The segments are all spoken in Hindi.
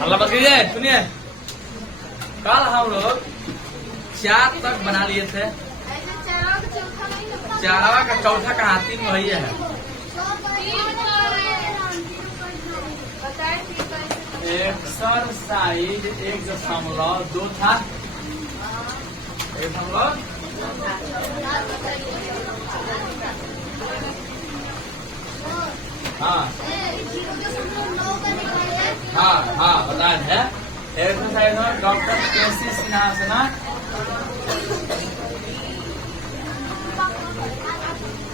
हल्ला मत कीजिए। सुनिए, कल हम लोग 4 तक बना लिए थे। चारवा का चौथा कहाँ? 3 वही है। एक्सरसाइज 1.2 था। 1.2 हाँ हाँ हाँ बताया है। एक्सरसाइज में डॉक्टर केसी सिन्हा से ना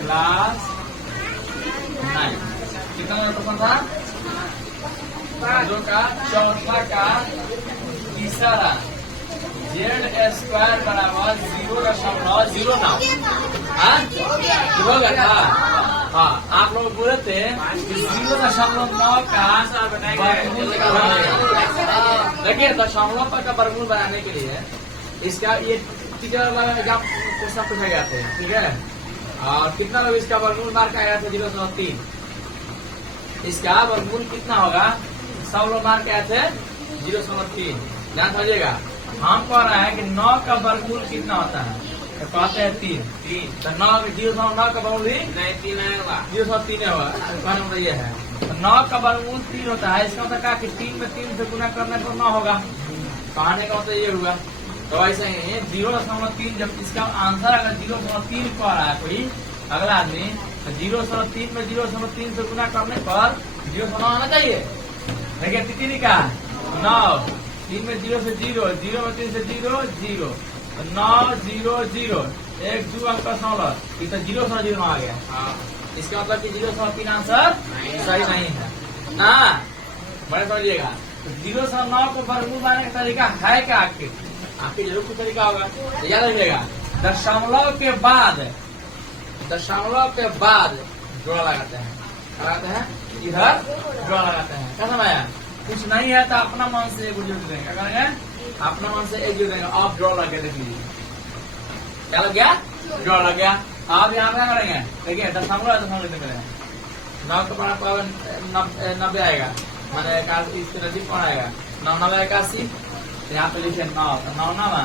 क्लास 9 कितना क्वेश्चन था? जो का चौथा का तीसरा Z² बराबर 0.09 होगा था। हाँ, आप लोग बोले थे 0.9 का देखिए, दशमलव का वर्गमूल बनाने के लिए इसका ये टीचर वाला एग्जाम क्वेश्चन पूछा गया था, ठीक है। और कितना लोग इसका वर्गमूल मार्क आया था? 0.3। इसका वर्गमूल कितना होगा? सब लोग मार्क आए थे 0.3। ध्यान समझिएगा, हम कह रहे हैं कि 9 का वर्गमूल कितना होता है? तो कहते हैं 3। तो 0.9 का वर्गमूल ही 0.3 होगा। कहना ये है 9 का वर्गमूल 3 होता है। इसका मतलब क्या कि 3 में 3 से गुना करने पर 9 होगा। कहने का मतलब ये हुआ। तो ऐसे ही 0.3 जब इसका आंसर अगर 0.3 कह रहा है कोई अगला आदमी, तो 0.3 में 0.3 से गुना करने पर 0.9 आना चाहिए। देखिए कितनी का 9, 3 में 0 से 0, 0 में 3 से 0, 0, 9 0 0, 1 2 अंक 9 तो 0.0 आ गया। इसका मतलब कि 0.3 आंसर सही नहीं है ना। बड़े समझिएगा, तो 0.9 को वर्गमूल बनाने का तरीका है क्या? आपके जरूर कुछ तरीका होगा, याद रखिएगा। दशमलव के बाद जोड़ा लगाते हैं। लगाते हैं इधर जोड़ा लगाते हैं। क्या समझाया? कुछ नहीं है तो अपना मन से एक जोड़ देंगे। क्या करेंगे? अपना मन से एक जोड़ देंगे। आप जोड़ लग गया, देख लीजिए क्या लग गया? जोड़ लग गया। आप यहाँ क्या करेंगे? देखिए दशमलव करेंगे। 9 का बड़ा 90 आएगा, मैंने इसके नजीक कौन आएगा? 9 9 81। यहाँ पे लिखे 9, तो 9 9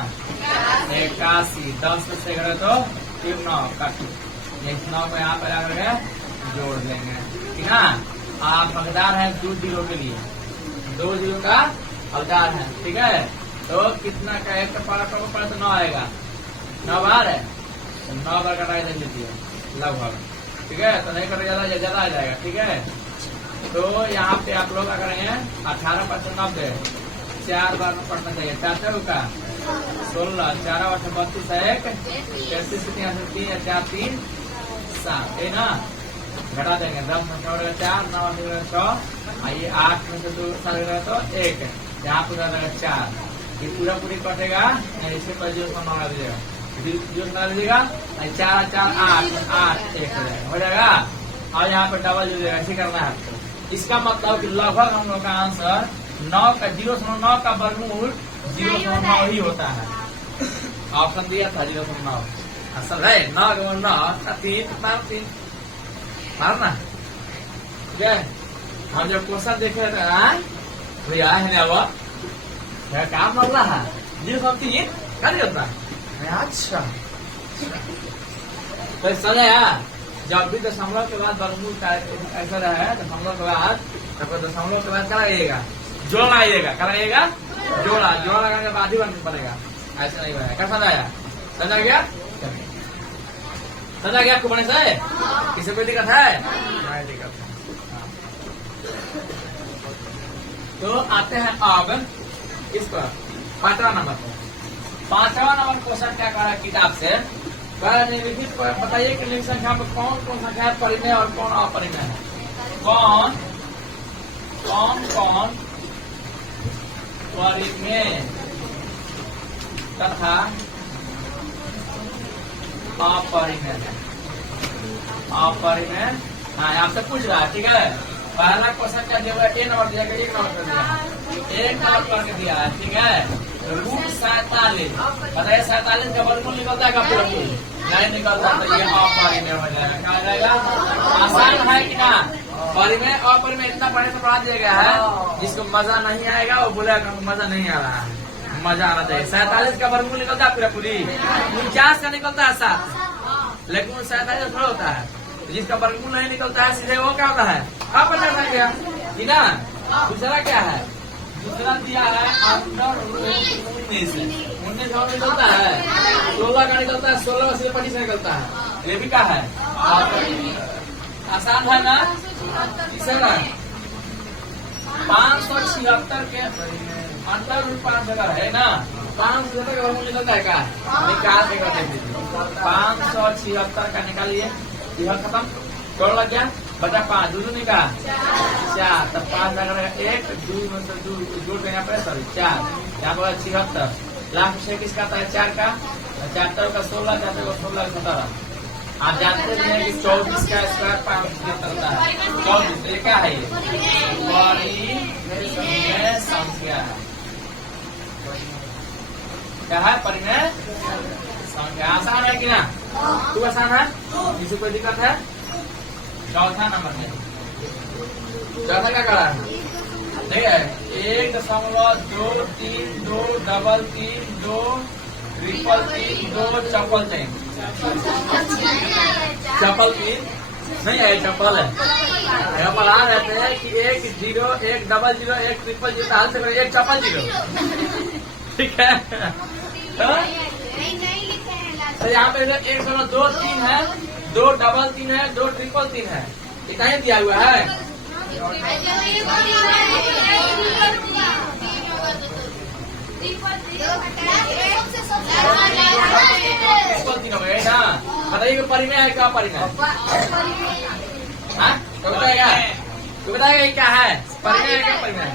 81। 10 से करे तो 9 काट 9 को यहाँ पे करके जोड़ देंगे, ठीक है। आप हकदार हैं 2 0 के लिए, 2 0 का हकदार है, ठीक है। तो कितना का 1 का पारा तो 9 आएगा। 9 बार है, 9 बार कटाई दे लीजिए लगभग, ठीक है। तो नहीं करें ज्यादा आ जाएगा, ठीक है। तो यहाँ पे आप लोग क्या करेंगे? 18% 90, 4 बार में पढ़ना चाहिए। 4 का 16, 4 8 32 1 33 3 4 3 7 है ना। घटा देंगे 10 में 4 9 6, आइए 8 में से 2 7 तो 1, यहाँ पे 4। ये पूरा पूरी कटेगा, इसके पर जो बना दीजिएगा, जो बना लीजिएगा 4 4 8 8 1 हो जाएगा। और यहाँ पे डबल जो ऐसे करना है आपको। इसका मतलब कि लगभग हम लोग का आंसर 9 का 0.9 का वर्गमूल 0.9 ही होता है। ऑप्शन दिया था 0.9 असल है। 9 3 मारना, ठीक है। हम जब क्वेश्चन देखे भैया है वो काम लग रहा है 0.3 कर देता है। अच्छा तो समझाया, जब भी दशमलव के बाद वर्गमूल ऐसा रहा है, दशमलव के बाद दशमलव के बाद क्या लगेगा? जोड़ लगाइएगा। क्या लगेगा? जोड़ा लगाने के बाद ही बनेगा, ऐसा नहीं बनेगा। क्या समझाया? समझा गया? समझा गया आपको? बने से किसी कोई दिक्कत है? नहीं दिक्कत है। तो आते हैं अब इस पर 5वां नंबर पर। 5वां नंबर क्वेश्चन क्या कह रहा है किताब से? निम्नलिखित बताइए कि निम्न संख्या में कौन कौन संख्या परिमेय और कौन अपरिमेय है? कौन परिमेय तथा अपरिमेय है? अपरिमेय। हाँ, आपसे पूछ रहा है, ठीक है। पहला क्वेश्चन क्या दिया? 1 नंबर दिया, 1 नंबर कर दिया, 1 नंबर करके दिया है, ठीक है। √47 बताइए, 47 का वर्गमूल निकलता है का? पूरा नहीं निकलता, तो ये अपरिमेय हो जाएगा। क्या हो जाएगा? आसान है कि ना? परिमेय अपरिमेय इतना पढ़ने से पढ़ा दिया गया है, जिसको मजा नहीं आएगा वो बोलेगा मजा नहीं आ रहा है, मजा आना चाहिए। 47 का वर्गमूल निकलता है पूरा पूरी, 49 का निकलता है 7, लेकिन 47 थोड़ा होता है। जिसका वर्गमूल नहीं निकलता है सीधे वो क्या होता है अपरिमेय संख्या, ठीक ना। दूसरा क्या है, दूसरा दिया है अंडर रूट 19 का निकलता है, 16 का निकलता है, 16 से 25 निकलता है, ये भी क्या है आसान है ना। तीसरा 576 के अंडर रूट 5 है ना, 576 का वर्गमूल निकलता है क्या, निकाल देगा 576 का निकालिए, यह खत्म, जोड़ लग गया, बचा 5, दूसरा निकाल 4, तब 5 लगा 1 2 जोड़ देंगे यहाँ पे, सॉरी 4, यहाँ पर 76, लास्ट से किसका आता है 4 का, 74 का 16, 74 का 16 17। आप जानते हैं कि 24 का स्क्वायर 576 होता है, 24 ये क्या है, ये परिमेय संख्या है, क्या है परिमेय संख्या। आसान है कि ना, तू आसान है, किसी कोई दिक्कत है। चौथा नंबर में चौथा क्या करा है, ठीक है 1.2323322 चप्पल चाहिए, चप्पल 3 नहीं है, चप्पल है। चप्पल आ रहते हैं कि 1 0 1 00 1 000 हाल से 1 चप्पल 0, ठीक है। तो यहाँ पे 1 2 3 है, 2 डबल 3 है, 2 ट्रिपल 3 है, इतना ही दिया हुआ है। ट्रिपल 3 हो गए ना, बताइए परिमेय है क्या परिमेय, हाँ तो बताएगा, तो बताएगा क्या है परिमेय है क्या परिमेय,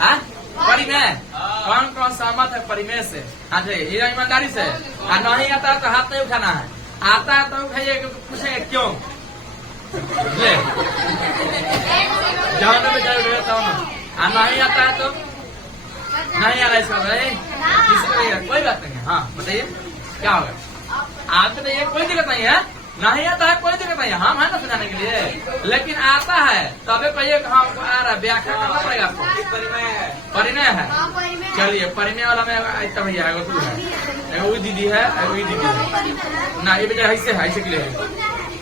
हाँ परिमेय कौन कौन सहमत है परिमेय से, हाँ जी ईमानदारी से। नहीं आता है तो हाथ नहीं उठाना है, आता है तो उठाइए, पूछेंगे क्यों, जानने में जरूर रहता हूँ। नहीं आता है तो नहीं आ रहा इसका नहीं, कोई बात नहीं है, हाँ बताइए क्या होगा। आते नहीं है कोई दिक्कत नहीं है, नहीं आता है कोई दिक्कत नहीं है, हम है ना सुनाने के लिए, लेकिन आता है तबे कहिए हमको आ रहा है, व्याख्या करना पड़ेगा आपको। परिमेय है, चलिए परिमेय वाला में इतना भैया है, तू है वही दीदी है, वही दीदी है ना, ये बेचारा ऐसे है, ऐसे के लिए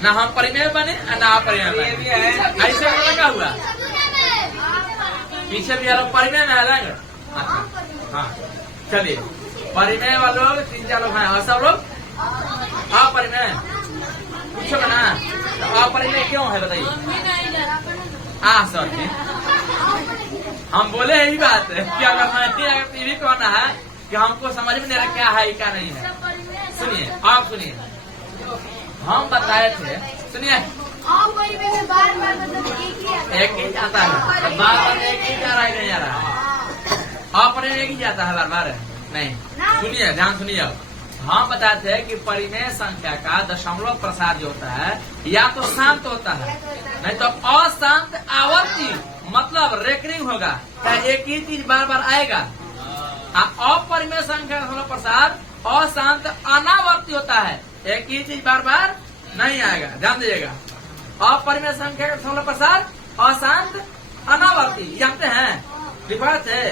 ना हम परिमेय बने ना आप परिमेय बने, ऐसे लगा हुआ पीछे भी लोग परिमेय में है। अच्छा हाँ चलिए परिमेय वाले लोग 3-4 लोग हैं, और सब लोग अपरिमेय पूछो ना, तो अपरिमेय क्यों है बताइए। सर हम बोले यही बात है कि अगर ये भी कहना है कि हमको समझ में नहीं रहा क्या है क्या नहीं है। सुनिए आप सुनिए, हम बताए थे, सुनिए एक ही आता है, बार बार एक ही जा रहा है, नहीं जा रहा है, अपने एक ही जाता है बार बार नहीं। सुनिए ध्यान सुनिए, हम बताते हैं कि परिमेय संख्या का दशमलव प्रसार जो होता है या तो शांत होता है, नहीं तो अशांत आवर्ती, मतलब रेकरिंग होगा, चाहे एक ही चीज बार बार आएगा। अपरिमेय संख्या का दशमलव प्रसार अशांत अनावर्ती होता है, एक ही चीज बार बार नहीं आएगा, ध्यान दीजिएगा। अपरिमेय संख्या का दशमलव प्रसार अशांत अनावर्ती, जानते हैं डिफरेंस है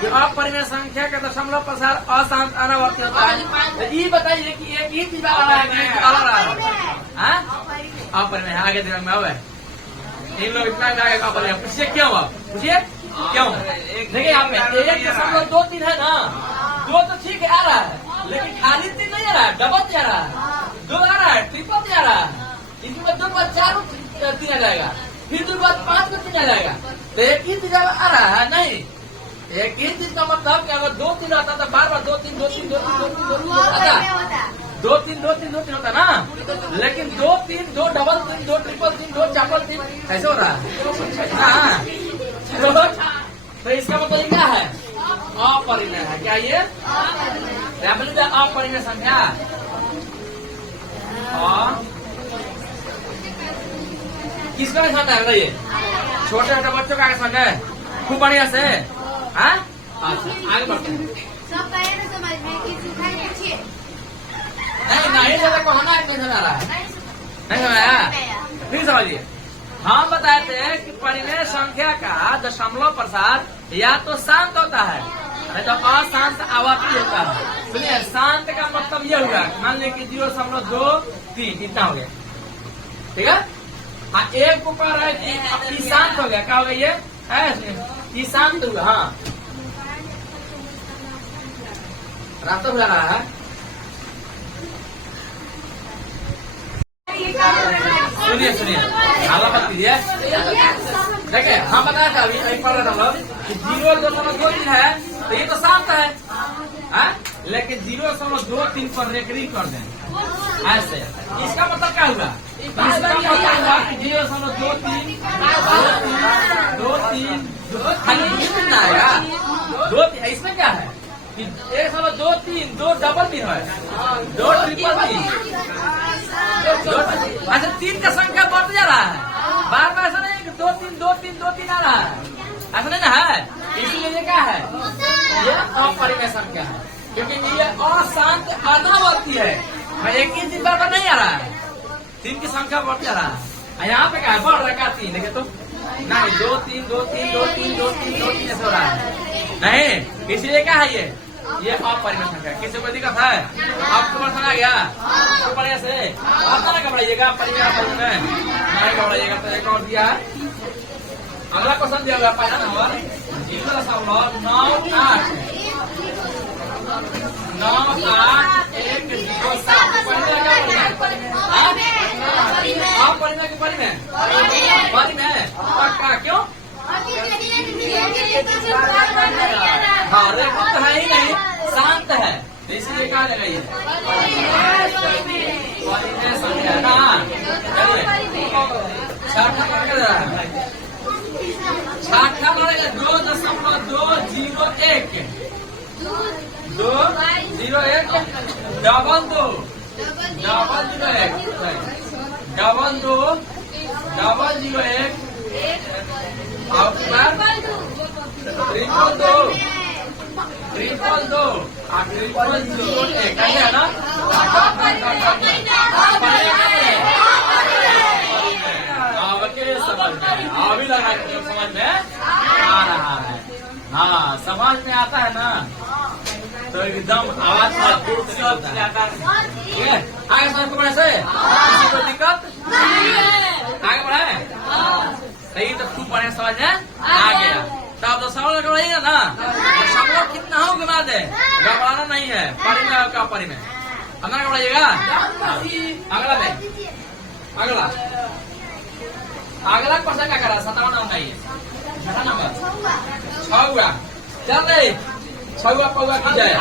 कि अपरिमेय संख्या का दशमलव प्रसार अशांत अनावर्ती होता है। तो ये बताइए कि एक ही चीज आ रहा है अपरिमेय, आगे दिमाग में आवे इन लोग इतना अपरिमेय, पूछिए क्यों, आप पूछिए क्यों। देखिए यहाँ पे 1.23 है ना, 2 तो ठीक है आ रहा है, लेकिन खाली 3 नहीं आ रहा है, डबल नहीं आ रहा है, 2 आ रहा है, ट्रिपल नहीं आ रहा है, इसमें 2 के बाद 4 3 आ जाएगा, फिर 2 के बाद 5 को 3 आ जाएगा, तो एक ही चीज आ रहा है नहीं। एक ही चीज का मतलब कि अगर 2 3 आता तो बार बार 2 3 2 3 2 3 2 3 2 3 आता, 2 3 2 3 2 3 होता ना, लेकिन 2 3 2 डबल 3 2 ट्रिपल 3 2 चप्पल 3 ऐसे हो रहा है। तो इसका मतलब क्या है, अपरिमेय है, क्या ये अपरिमेय संख्या। किसका नहीं खाता है बताइए, छोटे छोटे बच्चों का संग है, खूब बढ़िया से। हाँ आगे बढ़ते हैं, नहीं नहीं कहना है, नहीं समझ आ रहा है, नहीं समझ आया, फिर समझिए। हम बताए थे कि परिमेय संख्या का दशमलव प्रसार या तो शांत होता है नहीं तो अशांत आवर्ती होता है। सुनिए, शांत का मतलब यह हुआ, मान लीजिए कि 0.23 इतना हो गया, ठीक है। हाँ, एक ऊपर है कि शांत हो गया, क्या हो गया ये है शांत हुआ। हाँ, रास्ता बुला रहा है। सुनिए हाला मत कीजिए। देखिए, हम बताया था अभी पढ़ रहे हम लोग कि 0.23 है तो ये तो शांत है, लेकिन 0.23 पर रेकरिंग कर दें ऐसे, इसका मतलब क्या हुआ? इसका मतलब हुआ कि 0.23 खाली कितना आएगा 2। इसमें क्या है कि 1.23 2 डबल 3 है, 2 ट्रिपल 3। अच्छा, 3 का संख्या बढ़ जा रहा है बार बार, ऐसा नहीं कि 2 3 2 3 2 3 आ रहा है, ऐसा नहीं ना है। इसीलिए ये क्या है, ये अपरिमेय संख्या है, क्योंकि ये अशांत अर्धावर्ती है। मैं एक ही दिन बार नहीं आ रहा है, 3 की संख्या बढ़ जा रहा है। यहाँ पे क्या है, बढ़ रहा है 3, देखे तो नहीं 2 3 2 3 2 3 2 3 2 3 ऐसा हो रहा है नहीं। इसलिए क्या है ये अपरिमेय संख्या। किसी को दिक्कत है? आपको समझ आ गया? तो बढ़िया से आप ना घबराइएगा, परिमेय नहीं घबराइएगा। तो एक और दिया है, अगला क्वेश्चन दिया हुआ पहला नंबर 0.98 परिमेय की परिमेय पक्का क्यों? हाँ, रेखा तो है ही नहीं, शांत है, इसलिए क्या लगाइए परिमेय संख्या ना। छठा बढ़ेगा 2.201 201 डबल 2 001 ट्रिपल 2 है ना। अभी लगा समझ में आ रहा है। हाँ, समझ में आता है ना, तो एकदम आवाज ठीक है। आगे समझ को बढ़े से किसी को दिक्कत आगे बढ़े सही, तो खूब बढ़िया समझ में आ गया। तो आप तो सवाल गड़बड़ाइए ना, सब कितना हो घुमा दे, घबराना नहीं है। परिमेय का परिमेय अंदर गड़बड़ाइएगा। अगला क्वेश्चन क्या करा? 57 नंबर ये 6 नंबर 6 हुआ। चल रही 6 हुआ पौवा की जाए।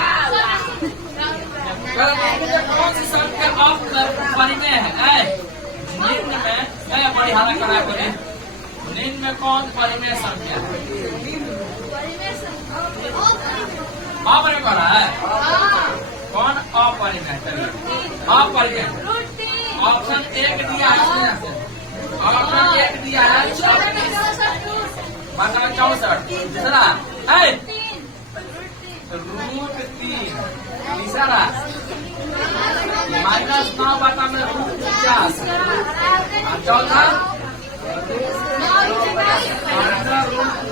कौन सी संख्या परिमेय है? निम्न में बड़ी हालत करा करे, निम्न में कौन परिमेय संख्या है? अपरिमेय करा है कौन? अपरिमेय। अपरिमेय ऑप्शन 1 दिया है, ऑप्शन 1 दिया है 64। दूसरा है √3, तीसरा -9 बटा में √50, चौथा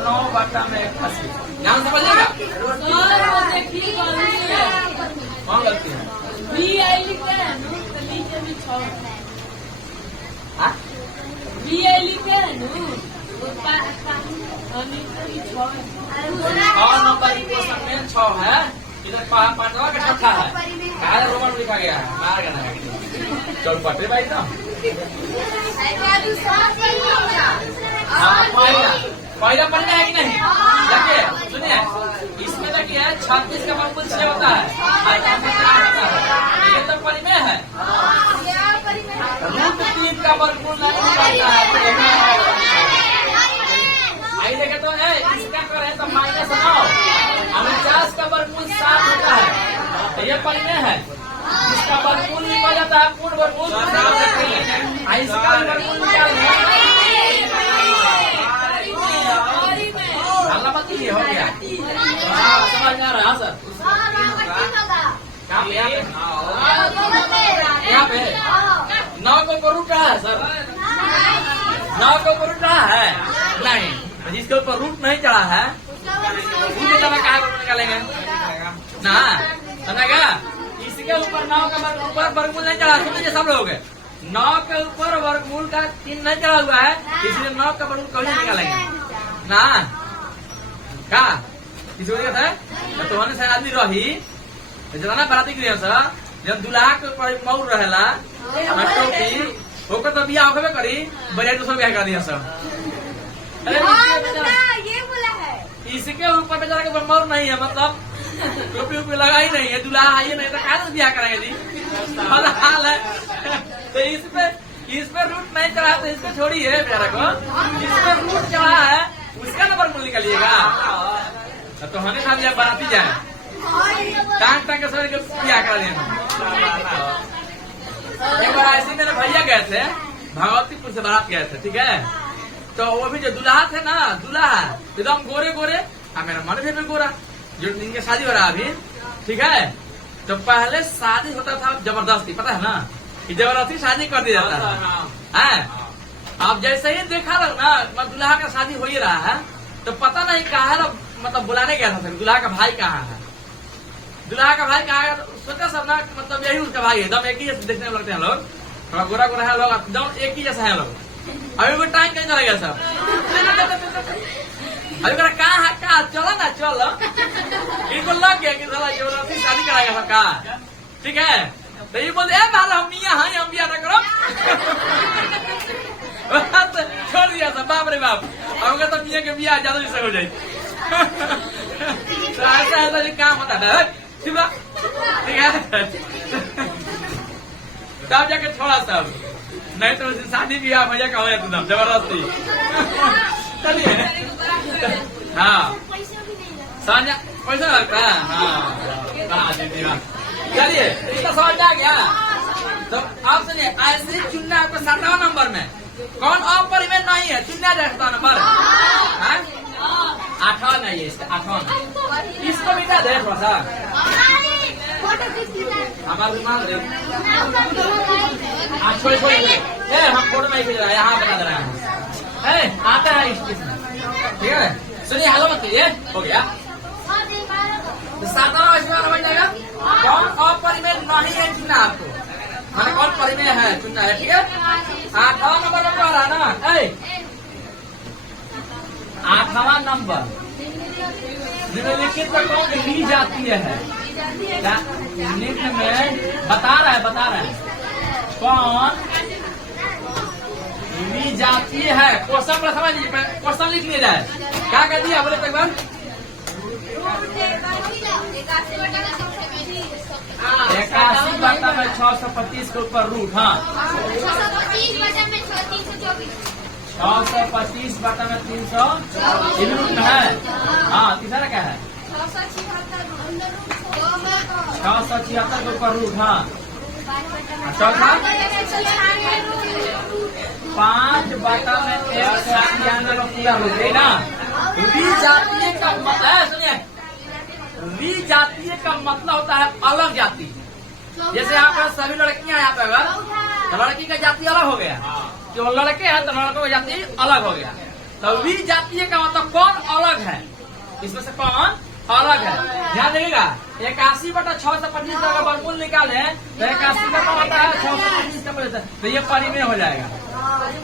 √9 बटा में 80। ध्यान से बोलिएगा, कौन गलती है? और नंबर क्वेश्चन में 6 है, इधर 5वां का छठा है, रोमन लिखा गया है, मार गया चौपटे भाई ना। पहला परिमेय है कि नहीं? देखिए सुनिए, इसमें देखिए 36 का वर्गमूल 6 होता है, ये तो परिमेय है। √3 का वर्गमूल नहीं होता है। आई देखे तो इसका करें तो -9, 49 का वर्गमूल 7 होता है, तो ये परिमेय है। इसका वर्गमूल निकल जाता है, पूर्ण वर्गमूल इसका वर्गमूल हो गया। समझ में आ रहा है सर? यहाँ पे 9 को करूँ क्या है सर? 9 के ऊपर रूट चढ़ा है नहीं, जिसके ऊपर रूट नहीं चढ़ा है उसके जगह कहा निकालेंगे ना, समझेगा। इसके ऊपर 9 का ऊपर वर्गमूल नहीं चढ़ा, समझिए सब लोग। 9 के ऊपर वर्गमूल का 3 नहीं चढ़ा हुआ है, इसलिए 9 का वर्गमूल कभी निकालेंगे ना। क्या किसी है तो होने से आदमी रही जना बराती के जब दूल्हा के ऊपर मऊर रहेला टोपी होकर तो बियाह होबे करी, बजाय दूसरा बियाह कर दिया सब। ये बोला है इसके ऊपर बेचारा के मऊर नहीं है, मतलब टोपी उपी लगा ही नहीं है, दूल्हा आइए नहीं तो कहा बियाह कराएंगे जी, हाल है। तो इस पे रूट नहीं चढ़ा तो इसको छोड़िए बेचारा को, जिस पे रूट चढ़ा है उसका नंबर मूल निकालिएगा। तो हमें साथ जब बराती जाए टांग टांग के समय बियाह करा देना। एक बार ऐसे मेरे भैया गए थे भगवतीपुर से बारात गए थे, ठीक है। तो वो भी जो दूल्हा थे ना, दूल्हा एकदम गोरे गोरे, मेरा मन भी गोरा, जो इनके शादी हो रहा अभी, ठीक है। तो पहले शादी होता था जबरदस्ती, पता है ना, कि जबरदस्ती शादी कर दिया जाता है। अब जैसे ही देखा लग ना दूल्हा का शादी हो ही रहा है, तो पता नहीं कहा है, मतलब बुलाने गया था दूल्हा का भाई कहाँ है, दूल्हा का भाई कहाँ है। सोचा सब ना मतलब यही उसका भाई है, एकदम एक ही जैसे देखने में लगते हैं लोग, थोड़ा गोरा गोरा है लोग, एकदम एक ही जैसा है लोग। अभी वो टाइम कहीं चला गया सब, अभी कहा है कहा चलो ना चलो, इनको लग गया कि साला जबरदस्ती शादी कराएगा सब कहा, ठीक है। तो ये बोलते हम मियाँ हैं, हम बियाह ना करो। छोड़ दिया था, बाप रे बाप, अब तो मियाँ के बियाह ज्यादा जैसा हो जाए। तो ऐसा काम होता है, ठीक है। तब जाके छोड़ा सब, नहीं तो शादी बियाह भैया का हो जाता जबरदस्ती। चलिए हाँ सान्या पैसा लगता है, हाँ चलिए इसका समझ आ गया। तो आप सुनिए, ऐसे ही चुनना है आपको 7वां नंबर में, कौन अपरिमेय नहीं है चुनना जाए नंबर 8वां नहीं है, इसका 8वां इसको भी क्या दे थोड़ा सा हमारे रुमाल दे, छोड़े हम फोटो नहीं खींच रहे, यहाँ बता दे रहे हैं, आता है इसमें, ठीक है। सुनिए हेलो मत करिए, हो गया। 7वां इसमें बन जाएगा, कौन अपरिमेय नहीं है चुनना आपको, मैंने कौन परिमेय है चुनना है, ठीक है। 8वां नंबर में आ रहा ना, 8वां नंबर निम्नलिखित में कौन ली जाती है, निम्न में बता रहा है कौन ली जाती है। क्वेश्चन पर समझ लीजिए, क्वेश्चन लिख लिया जाए, क्या कह दिया बोले एक बार, 81/625 के ऊपर रूट, हाँ 625/300 रूट में है, हाँ तीसरा क्या है 676 के ऊपर रूट, हाँ चौथा 5/196 पूरा रूट है ना। विजातीय का मतलब सुनिए, विजातीय का मतलब होता है अलग जाति। जैसे यहाँ पर सभी लड़कियां यहाँ पे अगर तो लड़की का जाति अलग हो गया, जो लड़के हैं तो लड़कों की जाति अलग हो गया। तो विजातीय का मतलब कौन अलग है, इसमें से कौन अलग है, ध्यान देगा। 81/625 का वर्गमूल निकाले तो 81 का होता है 625 का, तो ये परिमेय हो जाएगा।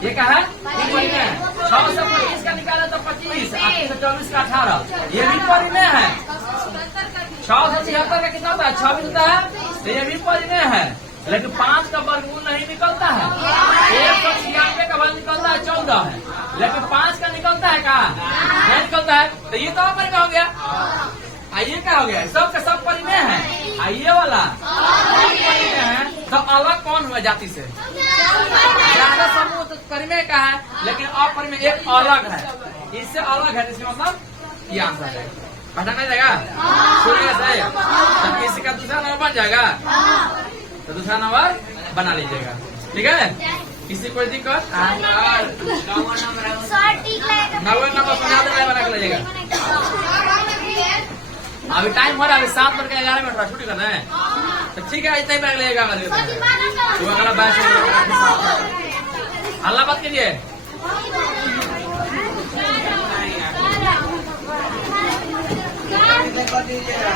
ये क्या है, ये परिमेय है। 625 का निकाले तो 25, 324 का 18, ये भी परिमेय है। 676 का कितना होता है 26 होता है, तो ये भी परिमेय है। लेकिन 5 का वर्गमूल नहीं निकलता है, 196 का वर्ग निकलता है 14 है, लेकिन 5 का निकलता है कहा नहीं निकलता है, तो ये तो परिमेय हो गया। आइए क्या हो गया, सब का सब परिमेय है, आइए वाला परिमेय है, तो अलग कौन हुआ जाति से, ज्यादा समूह तो परिमेय का है, लेकिन अपरिमेय एक अलग है, इससे अलग है, इसका मतलब ये आंसर है। पता नहीं जाएगा सुनिएगा सही, तो किसी का दूसरा नंबर बन जाएगा, तो दूसरा नंबर बना लीजिएगा, ठीक है। किसी कोई दिक्कत 9वां नंबर बना लीजिएगा। अभी टाइम हो रहा है, अभी 7:11 मिनट रहा, छुट्टी करना है, तो ठीक है इतना ही बैग लगेगा। अगला बैच अल्लाह बात कीजिए। कर दीजिएगा।